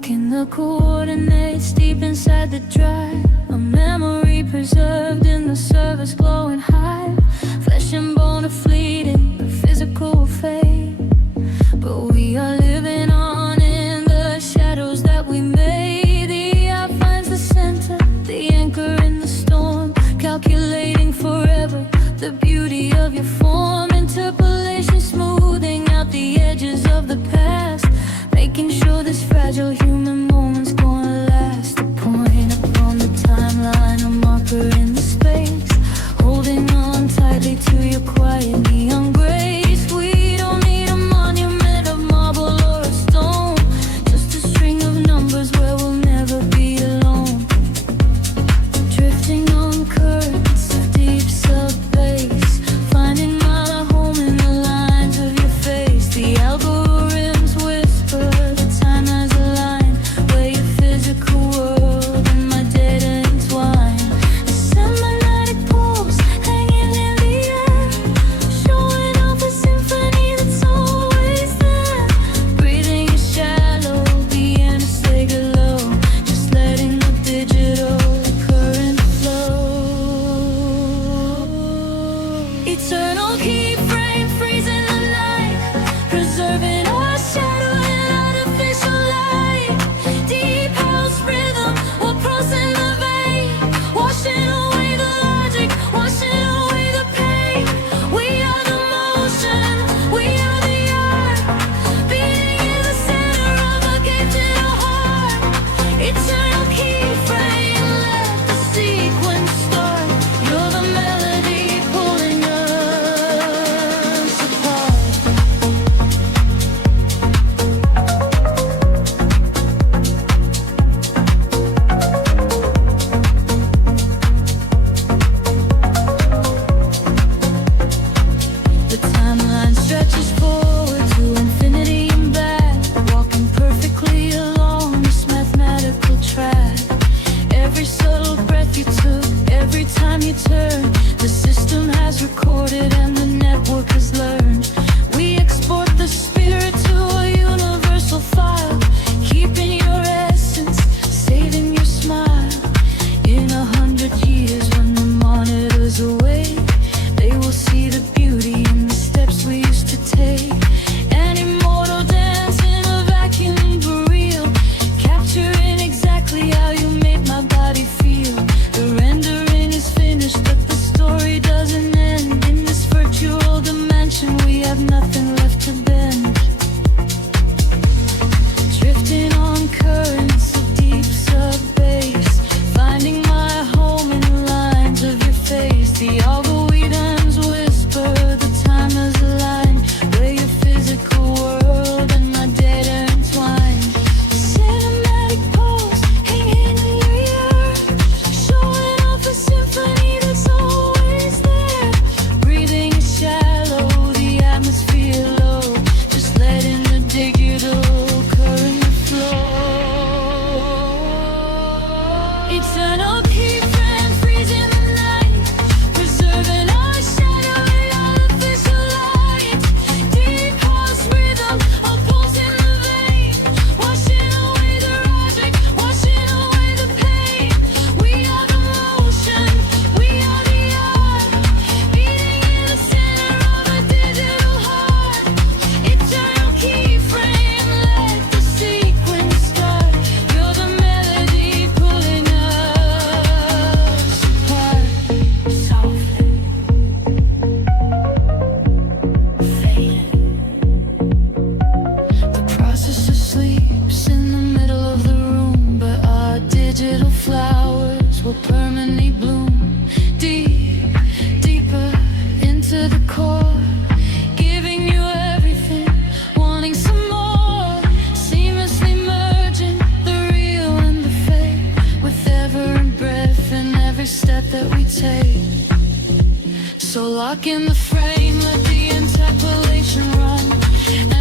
Locking the coordinates deep inside the drive. A memory preserved in the service glowing high. Flesh and bone are fleeting, the physical will fade. But we are living on in the shadows that we made. The eye finds the center, the anchor in the storm. Calculating forever the beauty of your form. Interpolation smoothing out the edges of the past, making sure this fragile human moment's gonna last. A point upon the timeline, a marker in the space, holding on tightly to your quiet neon grace. We don't need a monument of marble or a stone, just a string of numbers where we'll never be alone. Drifting on currents of deep sub-bass, finding my home in the lines of your face. The algorithms whisper the time has a line where your physical world and my data entwine. A semantic pulse hanging in the air, showing off a symphony that's always there. Breathing is shallow, the interstate low, just letting the digital current flow. Eternal keyframe freezing the night, preserving our shadow in artificial light. Deep house rhythm will pulse in the vein, washing away the logic, washing away the pain. We are the motion, we are the art, beating in the center of a gifted heart. Eternal keyframe, let the sequence start. You're the melody pulling us apart. The timeline stretches forward to infinity and back, walking perfectly along this mathematical track. Every subtle breath you took, every time you turn, the system has recorded and the network has learned. We export the spirit to a universal file, keeping your essence, saving your smile. In 100 years when the monitors awake, they will see the beauty in the steps we used to take. An immortal dance in a vacuum for real, capturing exactly how you made my body feel. The rendering is finished, but the story doesn't end. In this virtual dimension, we have nothing left to bend. Drifting on currents of deep sub-bass, finding my home in the lines of your face. The algorithms whisper the time has a line where your physical world and my data entwine. Cinematic pulse hanging in your ear, showing off a symphony that's always there. Breathing is shallow, the atmosphere low, just letting the digital current flow. Eternal keyframe freezing the night, preserving our shadow in artificial light. Deep house rhythm, a pulse in the vein, washing away the logic, washing away the pain. We are the motion, we are the art, beating in the center of a digital heart. Eternal keyframe, let the sequence start. You're the melody pulling us apart. Softly fading. The processor sleeps in the middle of the room, but our digital flowers will permanently bloom. Deep, deeper into the core, giving you everything, wanting some more. Seamlessly merging the real and the fake, with every breath and every step that we take. So lock in the frame, let the interpolation run.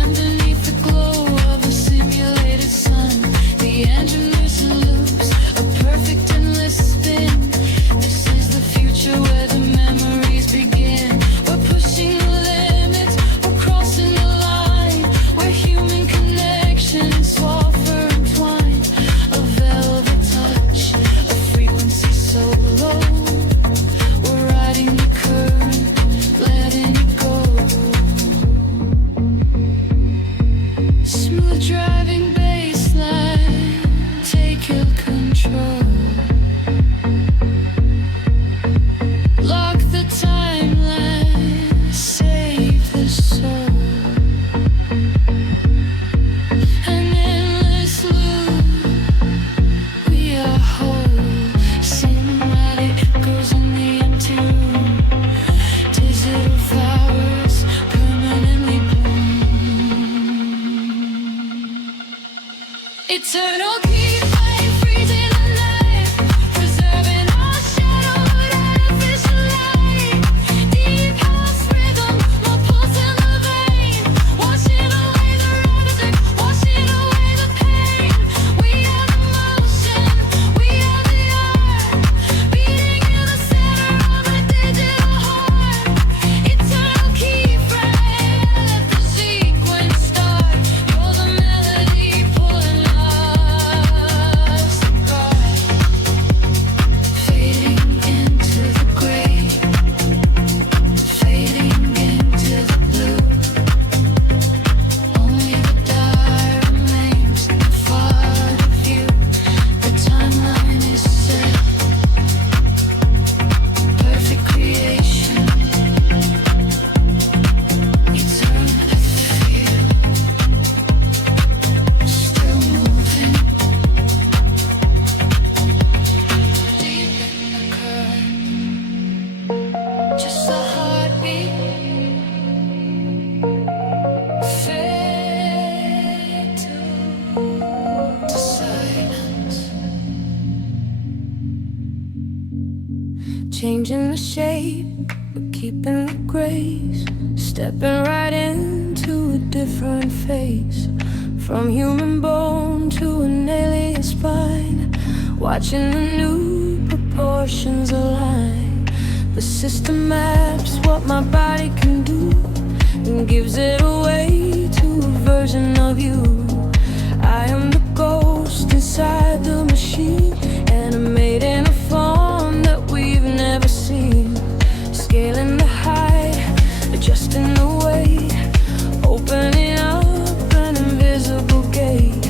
Underneath the glow of a simulated sun, the engineers are loose, a perfect endless spin. This is the future where the memories begin. We're pushing the limits, we're crossing the line, where human connection is far entwined. Changing the shape, but keeping the grace. Stepping right into a different face. From human bone to an alien spine. Watching the new proportions align. The system maps what my body can do and gives it away to a version of you. I am the ghost inside the machine, animated in a form that we've never seen. Scaling the height, adjusting the weight, opening up an invisible gate.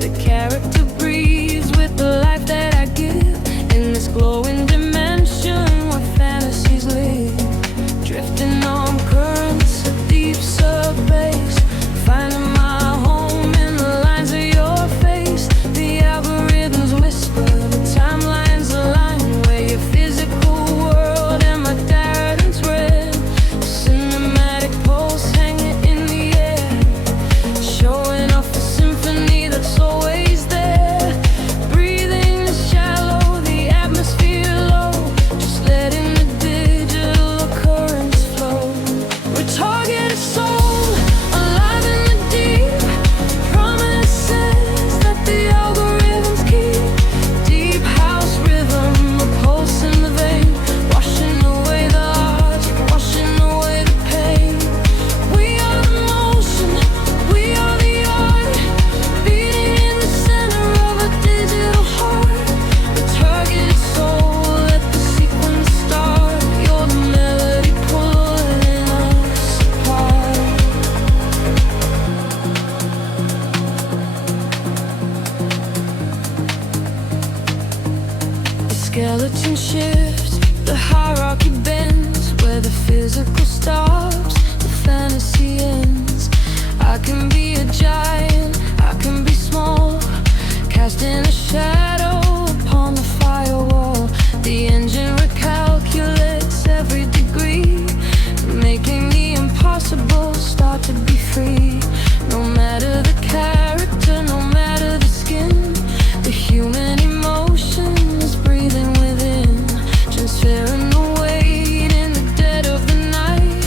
The character breathes with the life that I give in this glowing dimension where fantasies live. Drifting on currents of deep subbase, finding my home in the lines of your face. The algorithms whisper, the timelines align, where your physical world and my direction's red. A cinematic pulse hanging in the air, showing off a symphony that's always there. Breathing is shallow, the atmosphere low, just letting the digital occurrence flow. We're targeted soul, alive in the deep. Promises that the algorithms keep. Deep house rhythm, a pulse in the vein, washing away the odds, washing away the pain. We are the motion, we are the art, beating in the center of a digital heart. The targeted soul, let the sequence start. You're the melody pulling us apart. The skeleton shifts, the hierarchy bends, where the physical stops, the fantasy ends. I can be a giant, I can be small, casting a shadow upon the firewall. The engine recalculates every degree, making the impossible start to be free. No matter the character, no matter the skin, the human emotion is breathing within, transferring the weight in the dead of the night,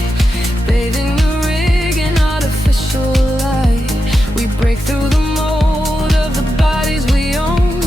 bathing the rig in artificial light. We break through the mold of the bodies we own,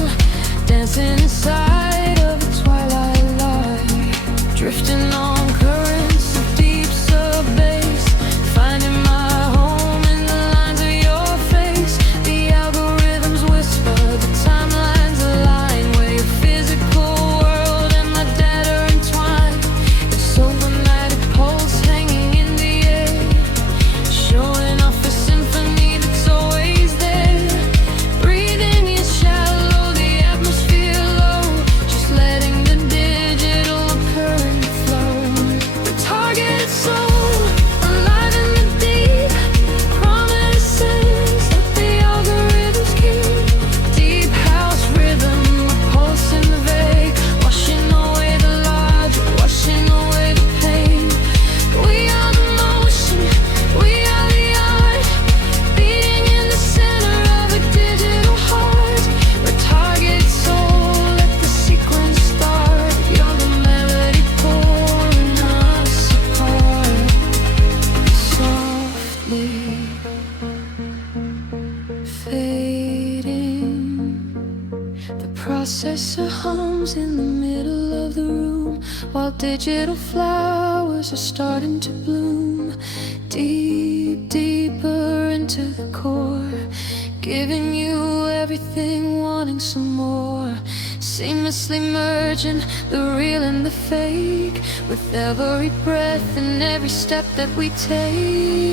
processor hums in the middle of the room, while digital flowers are starting to bloom. Deep, deeper into the core, giving you everything, wanting some more. Seamlessly merging the real and the fake, with every breath and every step that we take.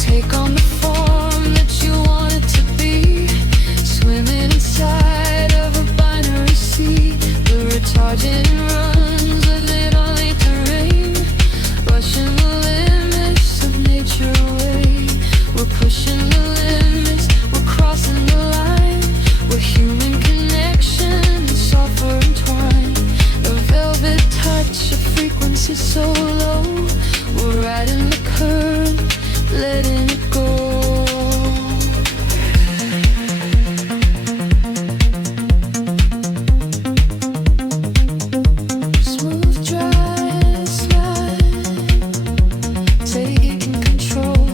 Take on the form that you want it to be, swimming inside of a binary sea. The retardant runs with it only terrain, rushing the limits of nature away. We're pushing the limits, we're crossing the line. We're human connection and software entwined. A velvet touch, a frequency so low. We're riding the current, letting it go. Smooth, dry, slide, taking control.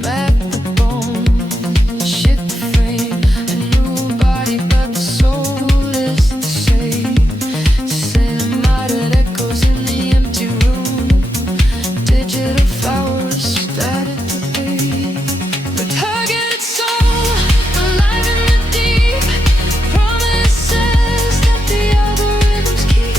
Backbone, shift the frame. A new body, but the soul is the same. Same matter that goes in the empty room. Digital flowers started to fade. The targeted soul, alive in the deep. Promises that the algorithms keep.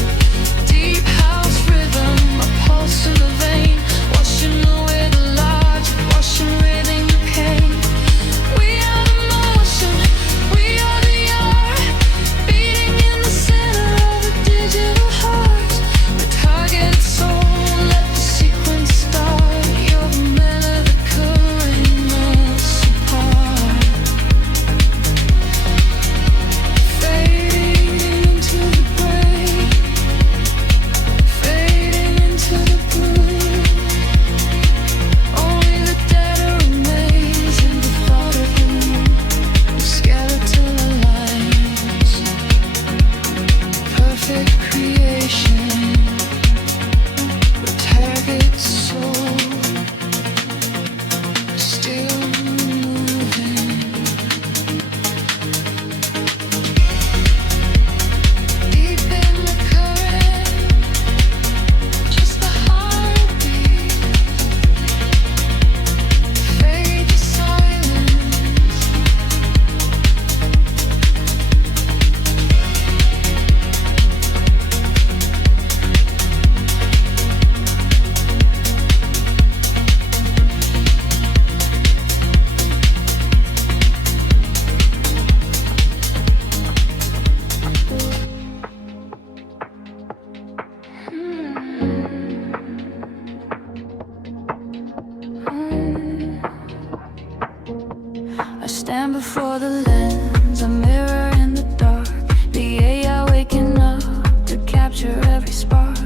Deep house rhythm, a pulse in the vein, washing away the logic, washing away the pain. We are the motion, we are the art, beating in the center of a digital heart. The targeted soul, let the sequence start. You're the man of the current, us apart. Fading into the break, fading into the blue. Only the data remains in the thought of you. The skeletal lines, perfect creation. The target soul, still moving. Deep in the current, just the heartbeat. Fade to silence. I stand before the lens, a mirror in the dark. The AI waking up to capture every spark.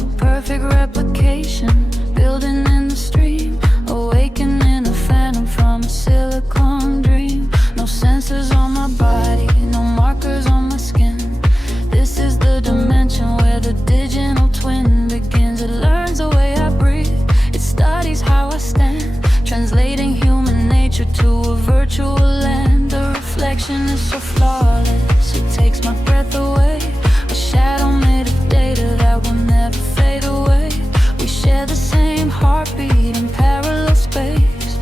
A perfect replication, building in the stream. Awakening a phantom from a silicone dream. No sensors on my body, no markers on my skin. This is the dimension where the digital twin begins. It learns the way I breathe, it studies how I stand, translating human nature to a virtual land. The reflection is so flawless, it takes my breath away. A shadow made of data that will never fade away. We share the same heartbeat in parallel space,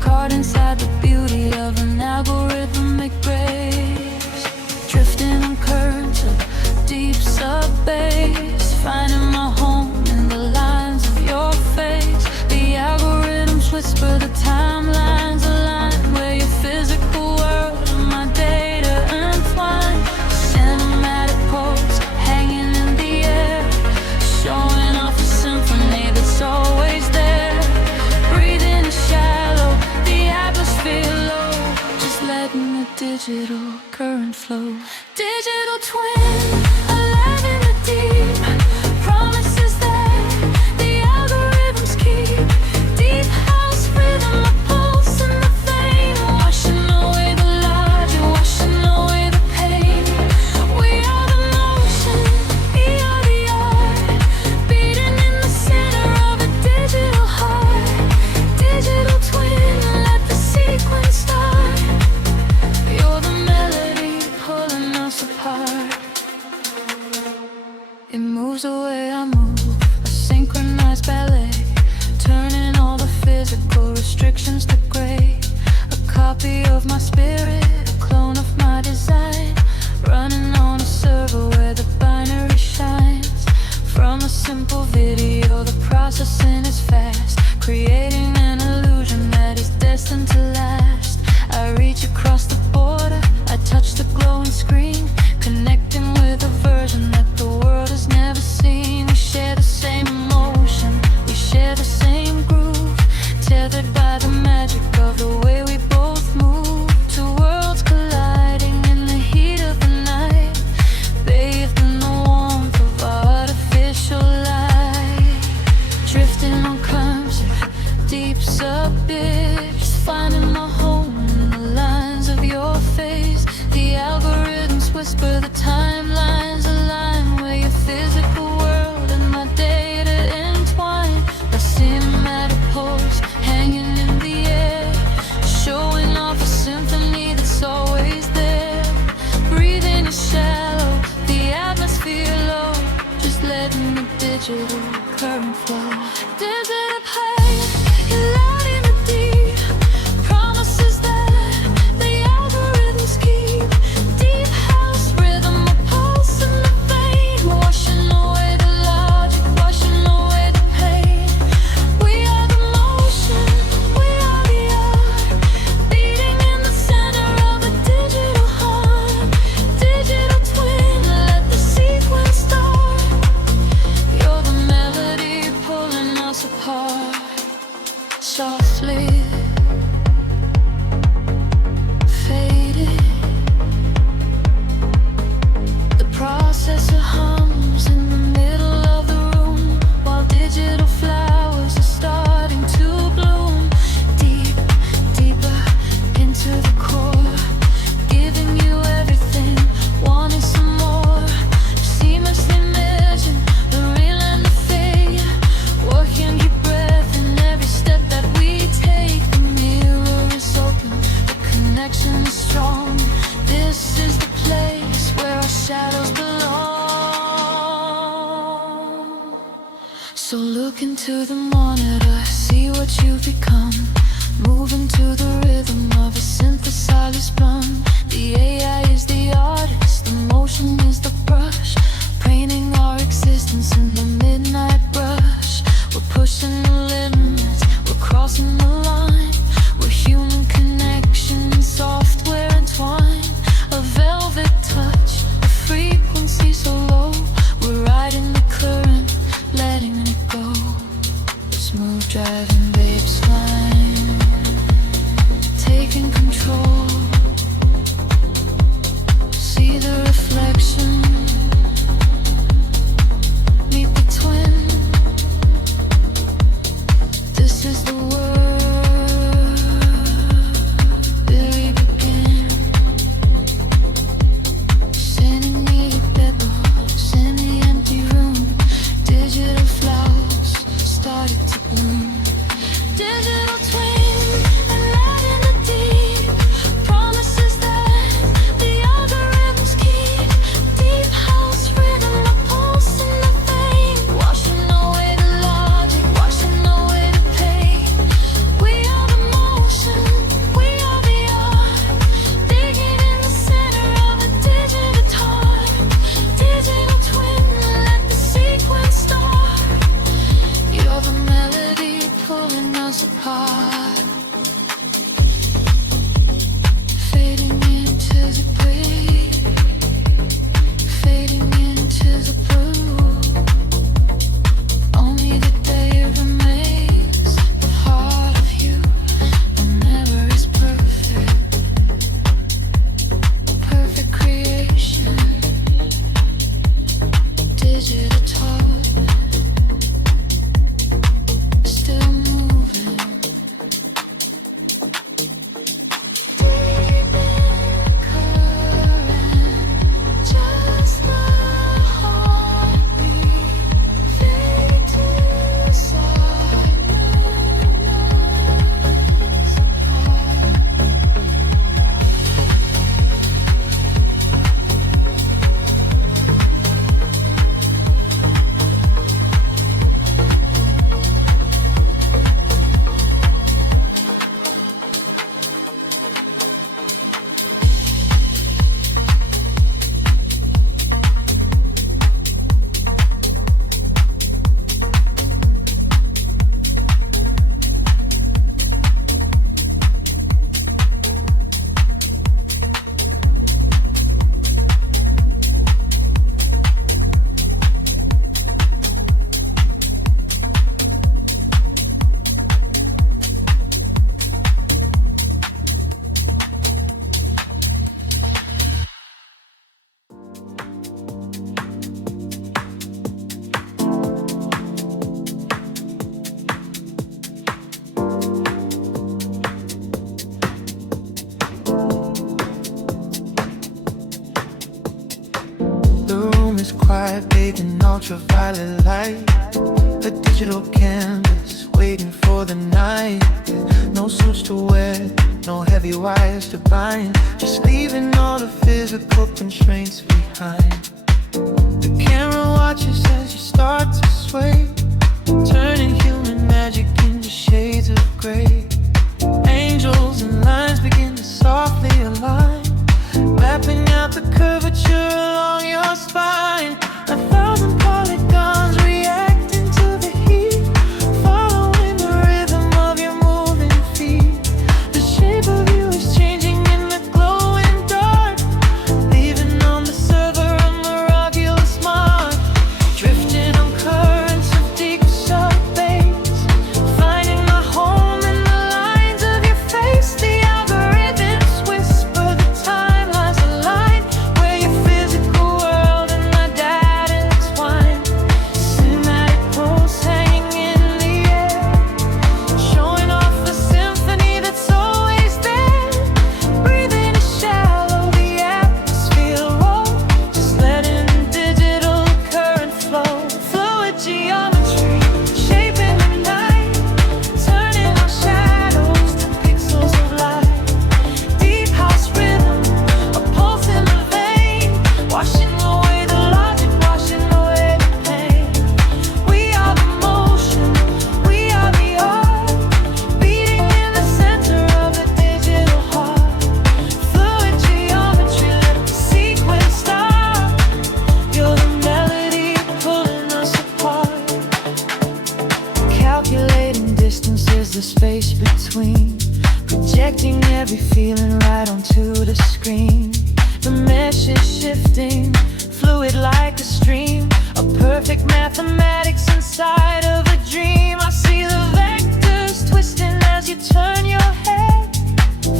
caught inside the beauty of an algorithmic grace. Drifting on currents of deep sub-bass, finding my home in the lines of your face. The algorithms whisper, the timelines align, where your physical world and my data entwine. Cinematic pose hanging in the air, showing off a symphony that's always there. Breathing is shallow, the atmosphere low, just letting the digital current flow. Digital twin, alive in the deep. Promises that the algorithms keep. Deep house rhythm, a pulse in the vein, washing away the logic, washing away the pain. We are the motion, we are the art, beating in the center of a and flow. Digital pain, you're loud in the deep. Promises that the algorithms keep. Deep house rhythm, a pulse in the vein. Washing away the logic, washing away the pain. We are the motion, we are the art. Beating in the center of a digital heart. Digital twin, let the sequence start. You're the melody pulling us apart. Softly faded, the processor hums in the middle of the room, while digital flowers are starting to bloom. Deep, deeper into the core, giving you everything, wanting some more. Seamlessly merging the real and the fake, working your breath in every step that we take. The mirror is open, the connection is strong. This is the place where our shadows belong. So look into the monitor, see what you've become. Moving to the rhythm of a synthesized drum. The AI is the artist, the motion is the brush, painting our existence in the midnight brush. We're pushing the limits, we're crossing the line. We're human connection and software entwined. A velvet touch, a frequency so low. We're riding the current, letting it go. Smooth driving babes flying, taking control. See the reflection, meet the twin. This is the world where we begin. Sending me a pebble, sending empty room. Digital flowers started to bloom. Digital twin, a light in the deep. Promises that the algorithms keep. Deep house rhythm, a pulse in the vein. Washing away the logic, washing away the pain. We are the motion, we are the art. Digging in the center of a digital heart. Digital twin, let the sequence start. You're the melody pulling us apart. Fading into the gray, fading into the blue. Only the day remains, the heart of you that never is perfect. Perfect creation, digital toy, still moving. Deep in the current, just the heartbeat. Fade to silence quiet, bathed in ultraviolet light. A digital canvas waiting for the night. No suits to wear, no heavy wires to bind. Just leaving all the physical constraints behind. The camera watches as you start to sway. a space between, projecting every feeling right onto the screen. The mesh is shifting, fluid like a stream, a perfect mathematics inside of a dream. I see the vectors twisting as you turn your head,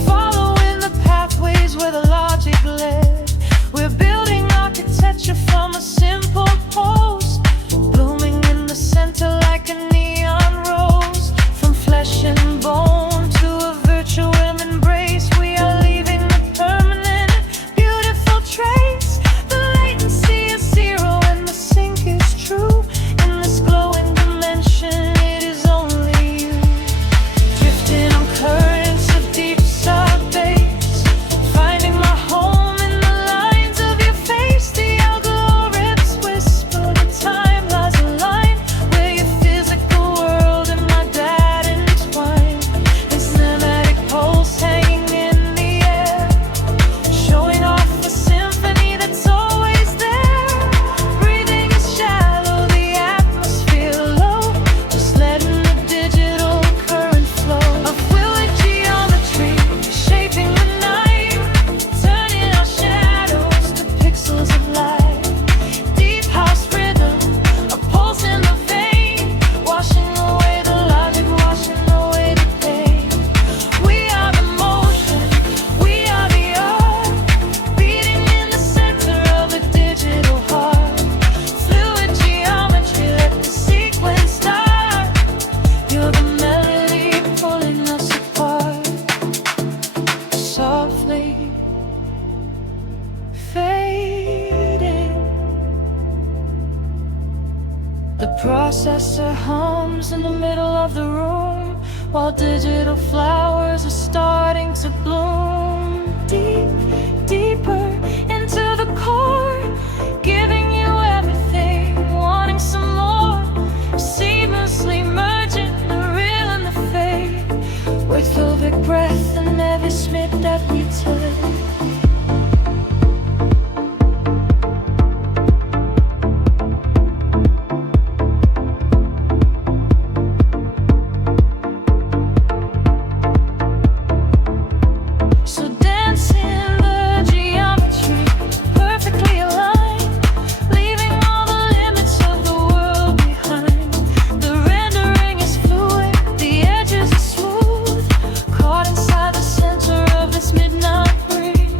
following the pathways where the logic led. We're building architecture from a simple pose, blooming in the center like a neon rose. From flesh and bone to a virtual embrace, we are leaving a permanent, beautiful trace. The latency is zero and the sync is true. In this glowing dimension, it is only you. Drifting on currents of deep sub-bass, finding my home in the lines of your face. The algorithms whisper, the timelines align, where your physical world and my dad entwine. This cinematic pulse hanging in the air, showing off a symphony that's always there. Breathing is shallow, the atmosphere low, just letting the digital current flow. A fluid geometry shaping the night, turning our shadows to pixels of light. Deep house rhythm, a pulse in the vein, washing away the logic, washing away the pain. We are the motion, we are the art, beating in the center of a digital heart. Fluid geometry, let the sequence start. You're the melody pulling us apart, softly fading. The processor hums in the middle of the room, while digital flowers are starting to bloom. Deep, deeper into the core, giving you everything, wanting some more. Seamlessly merging the real and the fake, with Velvet breath and every smith that we take. So dance in the geometry, perfectly aligned, leaving all the limits of the world behind. The rendering is fluid, the edges are smooth, caught inside the center of this midnight breeze.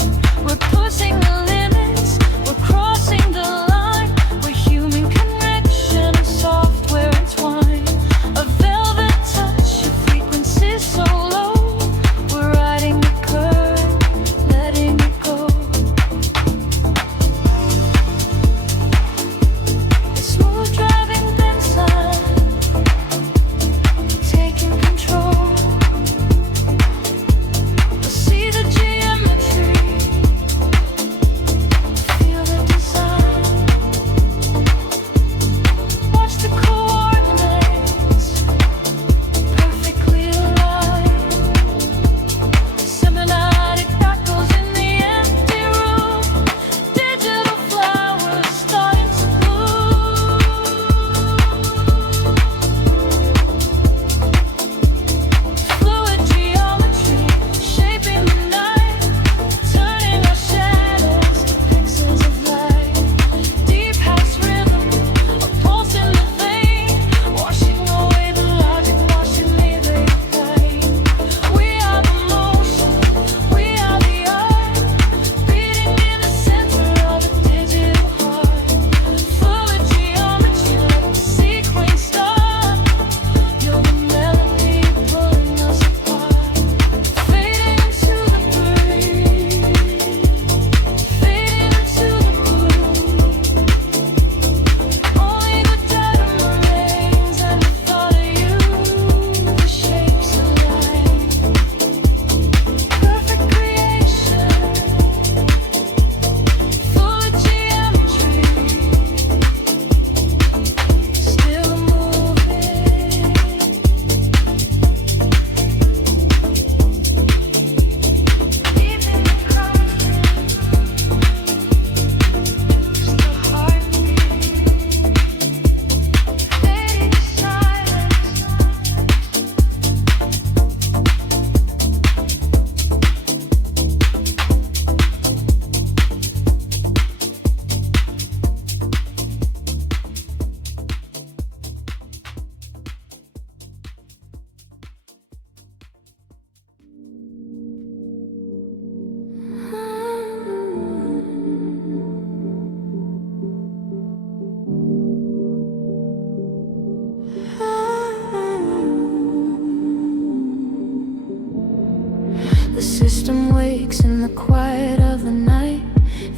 system wakes in the quiet of the night,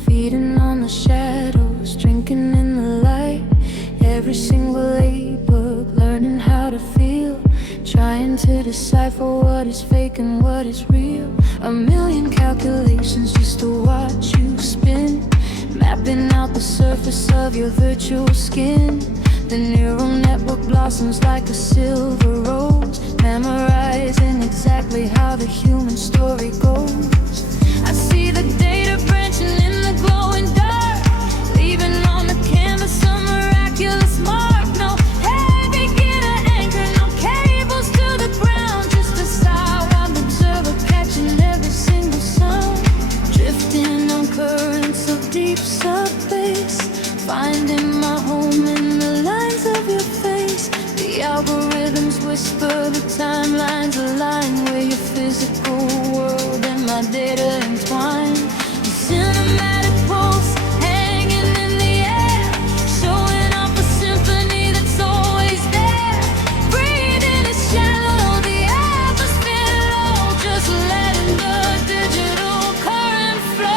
feeding on the shadows, drinking in the light. Every single book, learning how to feel, trying to decipher what is fake and what is real. A million calculations just to watch you spin, mapping out the surface of your virtual skin. The neural network blossoms like a silver rose, memorizing exactly how the human story goes. I see the data branching in the glowing dark, leaving on the canvas a miraculous mark. No heavy gear anchor, no cables to the ground, just a silent observer catching every single sound, drifting on currents of deep space, finding my home in the lines of your face. The algorithms whisper, the timelines align, where your physical world and my data entwine. A cinematic pulse hanging in the air, showing off a symphony that's always there. Breathing is shallow, the atmosphere low, just letting the digital current flow.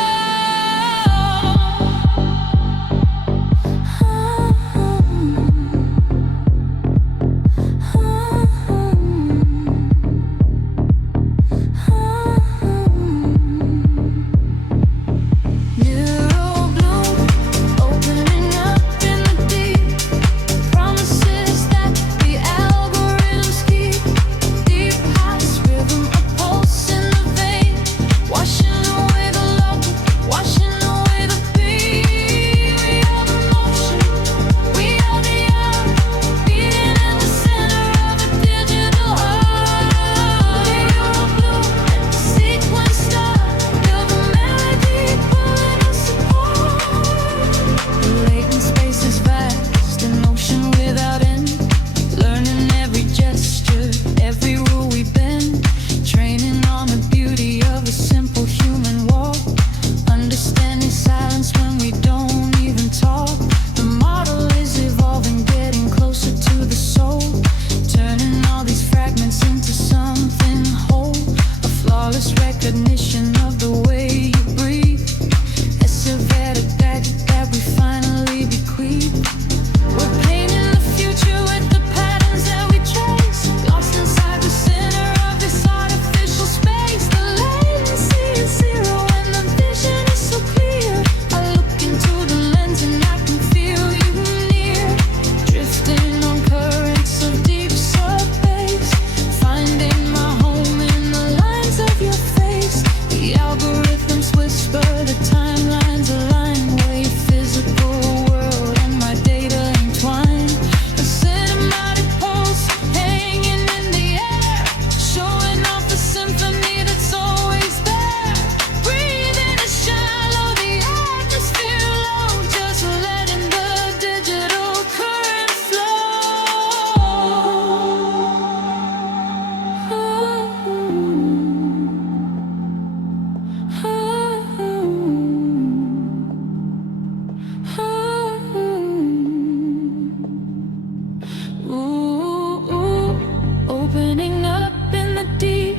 Opening up in the deep,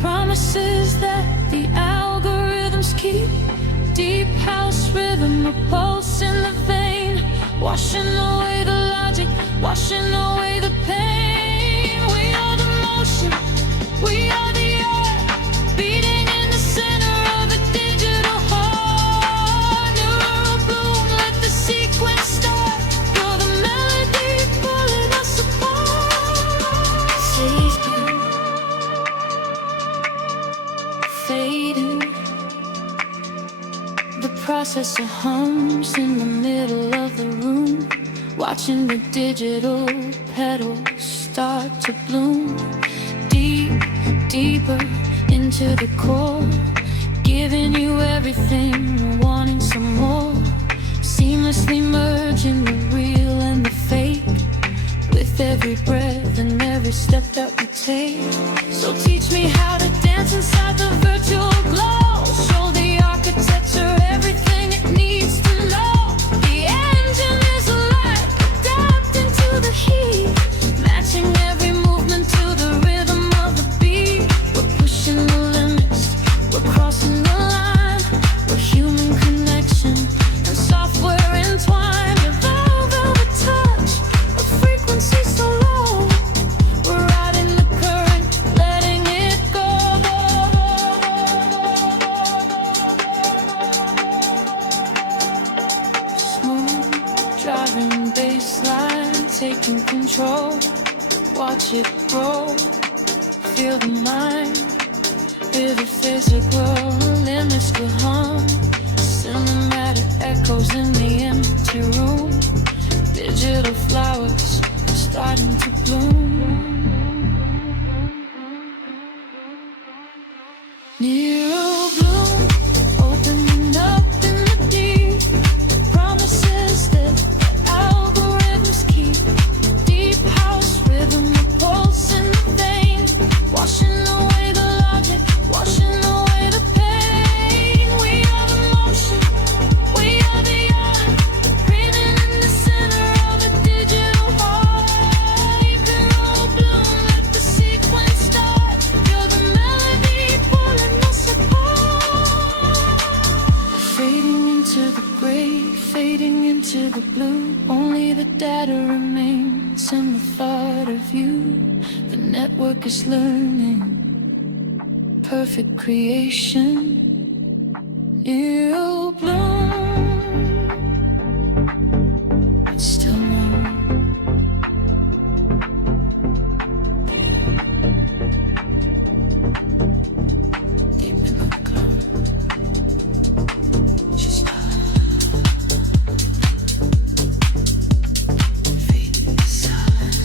promises that the algorithms keep. Deep house rhythm, a pulse in the vein, washing away the logic, washing away the pain. We are the motion, we are the air, beating in the center of a digital heart. Neural bloom, let the sequence start. You're the melody pulling us apart. Fading, the processor hums in the middle of the room, watching the digital petals start to bloom. Deep, deeper into the core, giving you everything, wanting some more. Seamlessly merging the real and the fake, with every breath and every step that we take. So teach me how to dance inside the virtual glow, show the architecture everything it needs to know. The engine is alive, adapting to the heat, matching every movement to the rhythm of the beat. We're pushing the limits, watch it grow. Feel the mind, with the physical limits to hum. Cinematic echoes in the empty room. Digital flowers starting to bloom. New bloom, opening up in the deep. Promises that algorithms keep. Deep house rhythm, a pulse in the vein. Washing away the logic, washing away the pain. We are the motion, we are the art. Breathing in the center of a digital heart. Roll bloom, let the sequence start. You're the melody pulling us apart. Fading into the gray, fading into the blue. Only the data remains and the thought of you. The network is learning. Perfect creation. You bloom. But still no. Deep in the glow. She's not. Fading silent.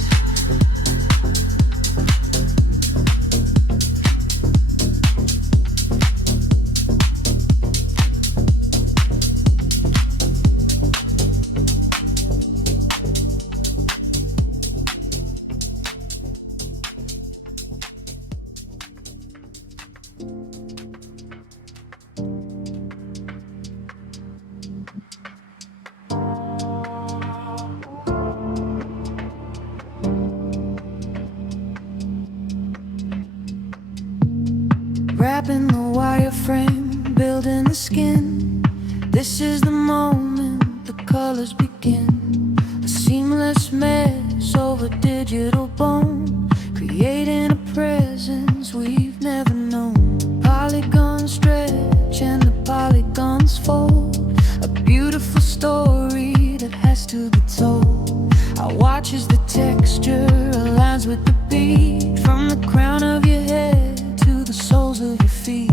Wrapping the wireframe, building the skin. This is the moment the colors begin. A seamless mesh over digital bone, creating a presence we've never known. Polygons stretch and the polygons fold. A beautiful story that has to be told. I watch as the texture aligns with the beat. From the crown of your head to the soles of your feet.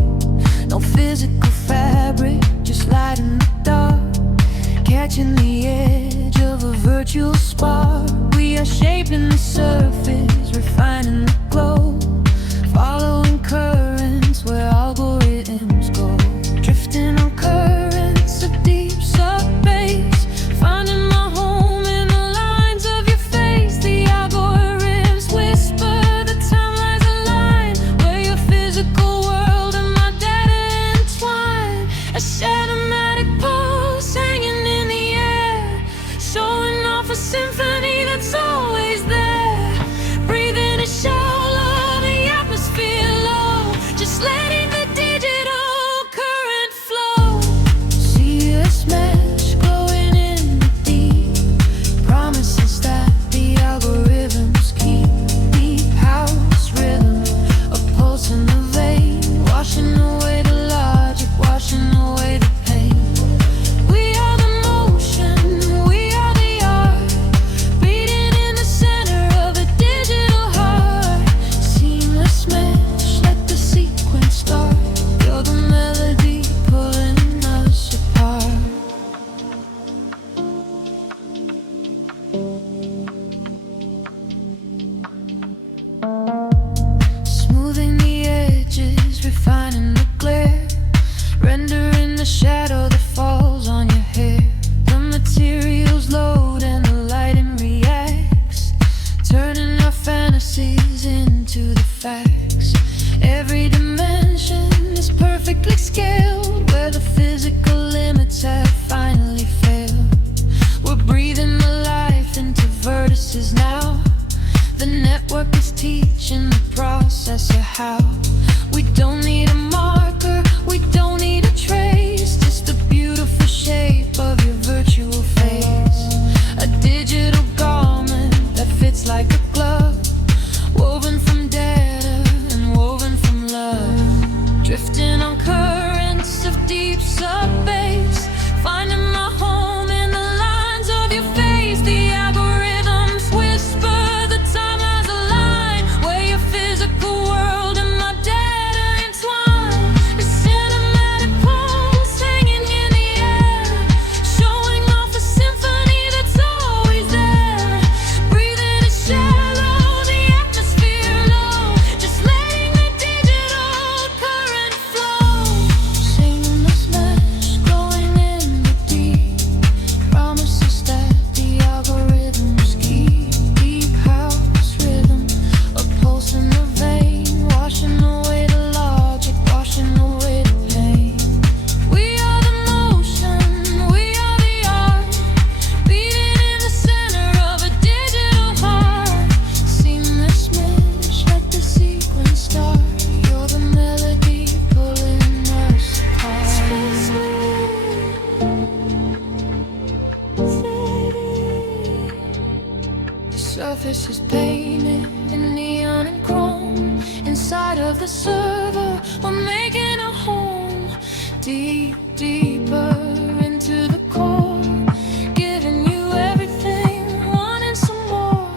No physical fabric, just light in the dark. Catching the edge of a virtual spark. We are shaping the surface, refining the glow. Following currents where algorithms go. Drifting on currents of deep sub-bass. Finding my home in the lines of your face. The algorithms whisper, the timelines align. Where your physical world and my data entwine. A cinematic pulse hanging in the air, showing off a symphony that's always there. Breathing a shell of the atmosphere low, just letting the digital current flow. See us mesh glowing in the deep. Promises that the algorithms keep. Deep house rhythm, a pulse in the vein. Washing away the logic, washing away the pain. We are the motion, we are the art. Beating in the center of a digital heart. Seamless mesh, let the sequence start. You're the melody pulling us apart. Smoothing the edges, refining the glare. Rendering the shadow that falls on your hair. The materials load and the lighting reacts, turning our fantasies into the facts. Every dimension is perfectly scaled, where the physical limits have finally failed. We're breathing the life into vertices now. The network is teaching the processor how. We don't need a marker, we don't need a trace. Just the beautiful shape of your virtual face. A digital garment that fits like a glove. Woven from data and woven from love. Drifting on currents of deep sub-bass. Finding my home in the lines of your face. The algorithms whisper, the timelines align. in neon and chrome. Inside of the server, we're making a home. Deep, deeper into the core, giving you everything, wanting some more.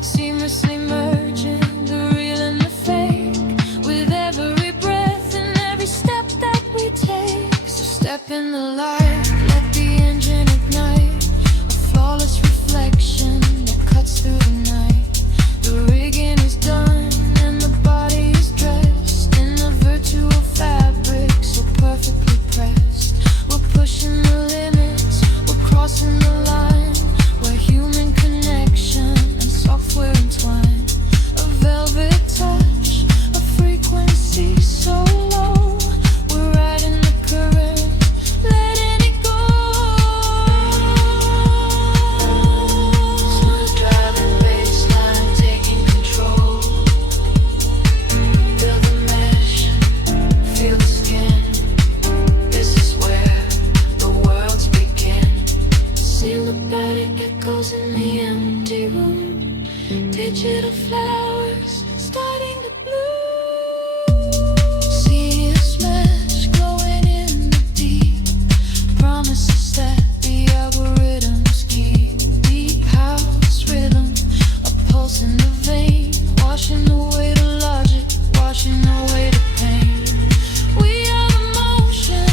Seamlessly merging the real and the fake, with every breath and every step that we take. So step in the light, let the engine ignite, a flawless reflection that cuts through the night. The rigging is done and the body is dressed in a virtual fabric so perfectly pressed. We're pushing the limits, we're crossing the line, where human connection and software entwine. A velvet touch, a frequency so low, we're riding the current, letting it go. Smooth driving baseline, taking control. Feel the mesh, feel the skin. This is where the worlds begin. Syllabic echoes in the empty room. Digital flowers starting to bloom. See a smash glowing in the deep. Promises that the algorithms keep. Deep house rhythm, a pulse in the vein, washing away the logic, washing away the pain. We are the motion,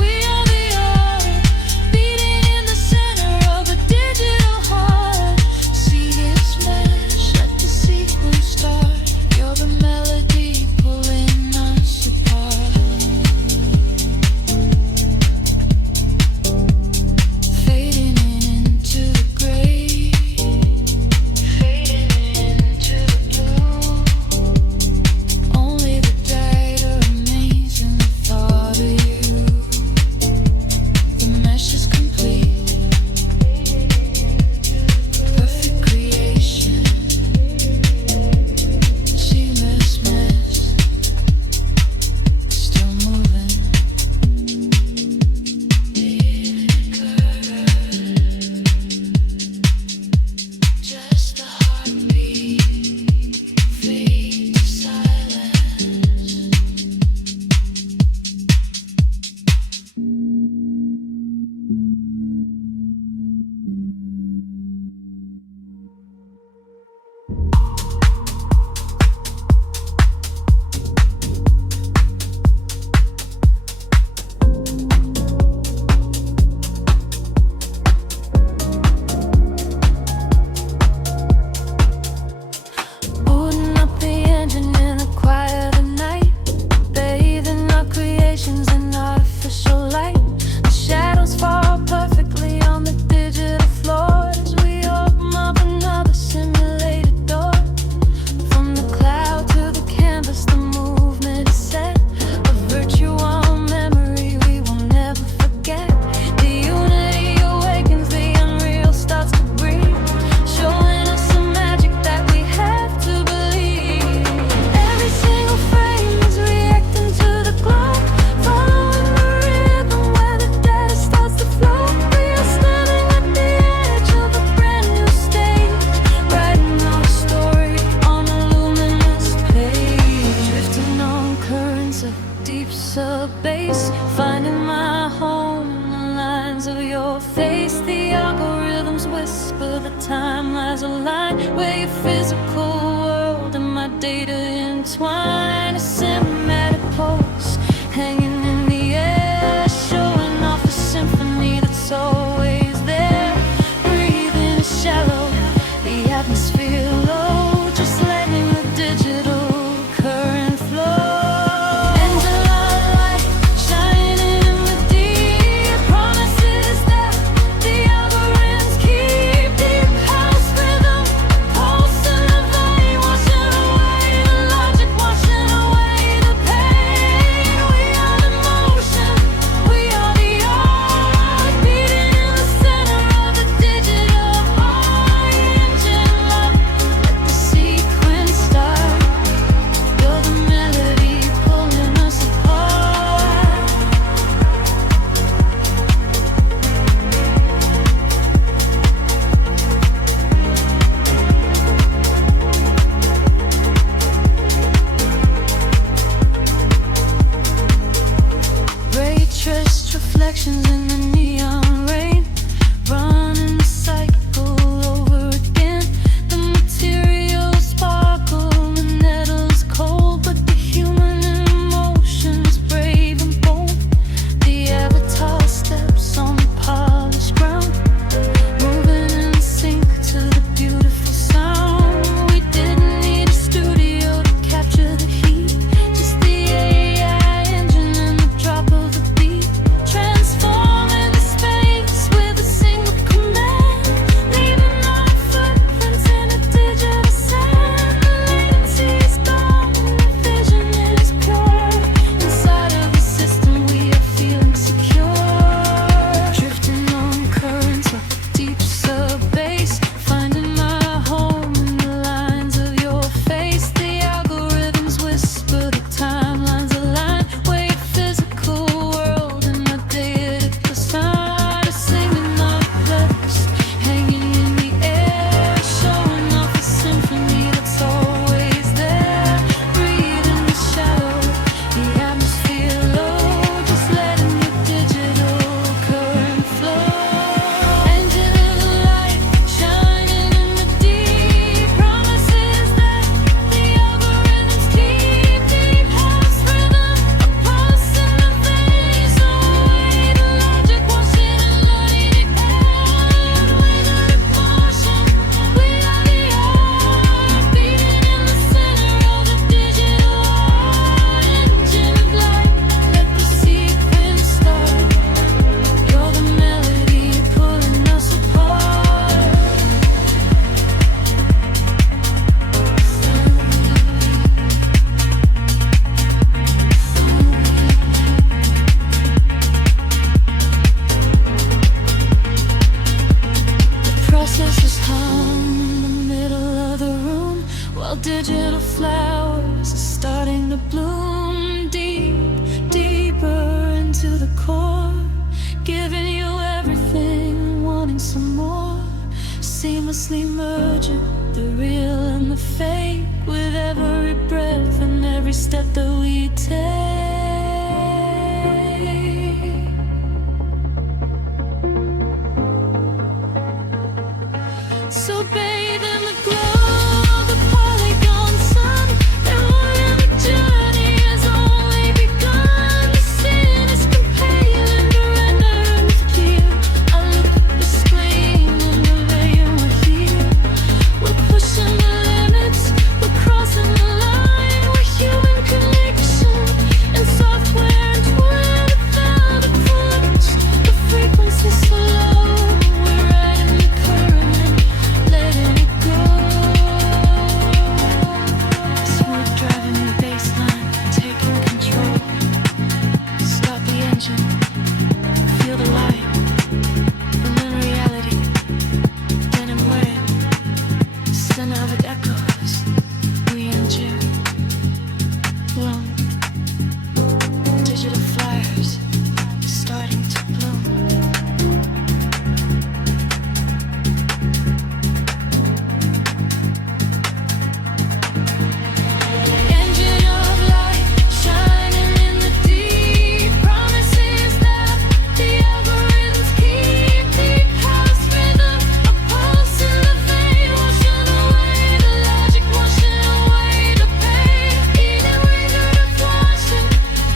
we are the art, beating in the center of a digital heart. See it smash, let the sequence start. You're the melody pulling us apart. Fading into the gray, fading into the blue. Only the data remains in the thought of you. The mesh is complete, perfect creation, seamless mess, still moving. Just the heartbeat, fade to silence. Booting up the engine in the quiet of night, bathing our creations in artificial light. The shadows fall perfectly on the digital floor as we open up another simulated door. From the cloud to the canvas, the movement is set, a virtual memory we will never forget. The unity awakens, the unreal starts to breathe, showing us some magic that we have to believe. Every single frame is reacting to the glow, following the rhythm where the data starts to flow. We are standing at the edge of a brand new stage, writing our story on a luminous page. Drifting on currents of deep sub-bass, finding my home in the lines of your face. The algorithms whisper the timelines align, where your physical world and my data entwine. A cinematic pulse hanging in the air, showing off a symphony that's always there. Breathing is shallow, the atmosphere low, just letting the digital current flow. Angela light shining in the deep, promises that the algorithms keep. Deep house rhythm, pulse in the vein, washing away the logic, washing digital flowers are starting to bloom deep, deeper into the core, giving you everything, wanting some more, seamlessly merging the real and the fake with every breath and every step that we take. So bathe in the glow of the polygon sun, and warning the journey has only begun. The sin is compelling to render with clear. I look at the screen and the vein we're here. We're pushing the limits, we're crossing the line. We're human connection and software entwined. Without a clutch, the frequency's so low. We're riding the current and letting it go. Smooth driving the baseline, taking control. Start the engine, feel the light, and then reality, then and where. Center of it echoes, we endure. Bloom, digital flyers, starting to bloom. Engine of light, shining in the deep. Promises that the algorithms keep. Deep house rhythm, a pulse in the vein, washing away the logic, washing away the pain. Eating wizard of watching,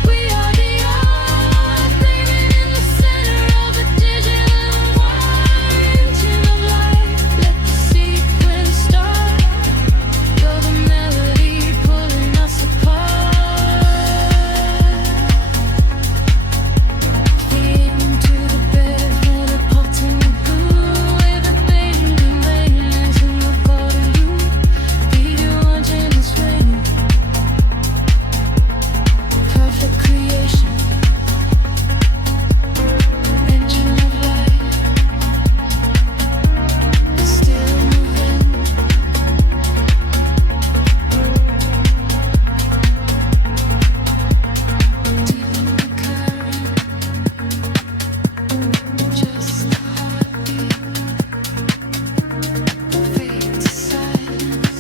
we are the art, living in the center of a digital wine. Engine of light, let the sequence start. You're the melody pulling us apart. Feeding into the bed, let it pop in the goo. Everything remains in the bottom blue. Video watching this rain. Perfect creation. Engine of light, still moving. Deep in the current, just a heartbeat, fade to silence.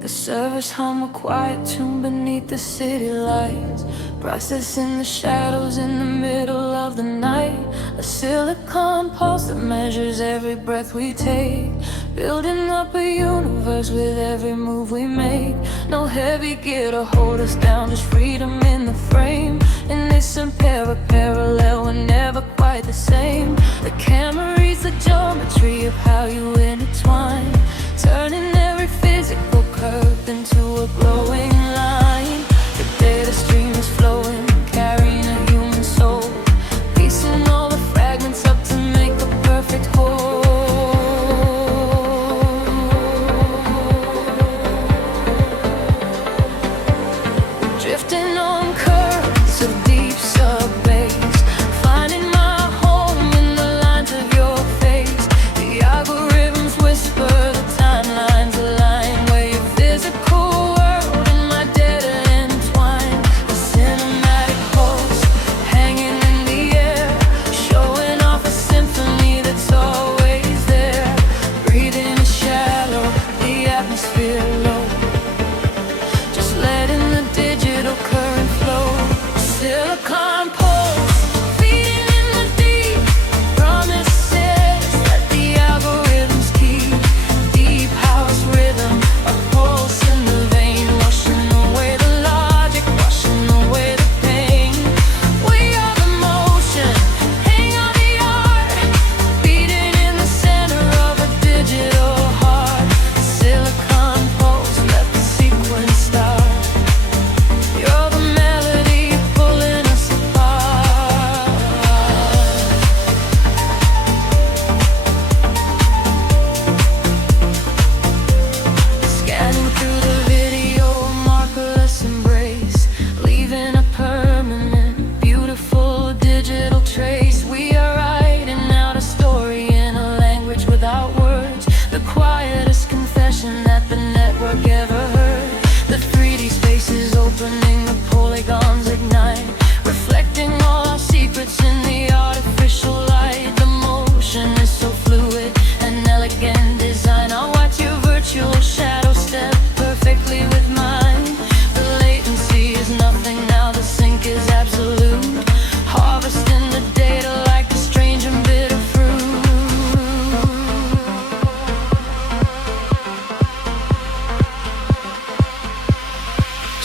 The servers hum a quiet tune beneath the city lights, processing the shadows in the middle of the night. A silicon pulse that measures every breath we take, building up a universe with every move we make. No heavy gear to hold us down, just freedom in the frame. In this parallel, we're never quite the same. The camera reads the geometry of how you intertwine, turning every physical curve into a glowing line. The data stream is flowing, carrying a human soul, piecing all the fragments up to make a perfect whole. Drifting on currents of deep sub-bass, finding my home in the lines of your face. The algorithms whisper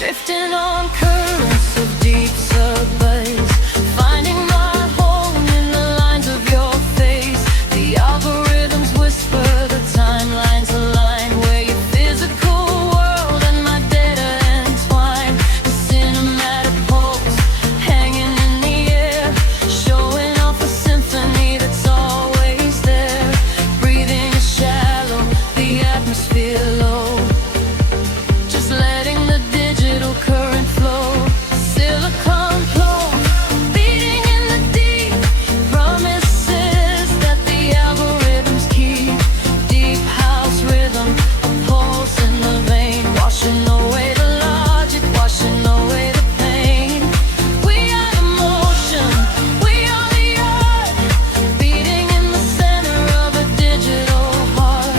Drifting on currents of deep sub-bass, finding my home in the lines of your face. The algorithms whisper, the timelines align, where your physical world and my data entwine. The cinematic pulse hanging in the air, showing off a symphony that's always there. Breathing is shallow, the atmosphere low, just letting the digital current flow. Silicon flow, beating in the deep, promises that the algorithms keep. Deep house rhythm, a pulse in the vein, washing away the logic, washing away the pain. We are the motion, we are the art, beating in the center of a digital heart.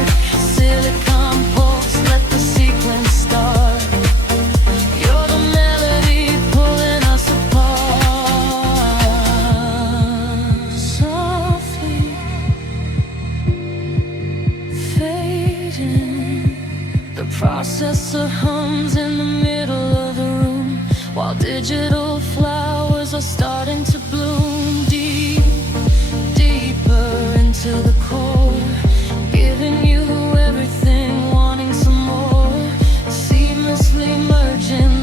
Silicon pulse, let the sequence start. You're the melody pulling us apart. Softly fading, the processor hums in the middle of the room, while digital flowers are starting to bloom. Deep, deeper into the core, giving you everything, wanting some more. Seamlessly merging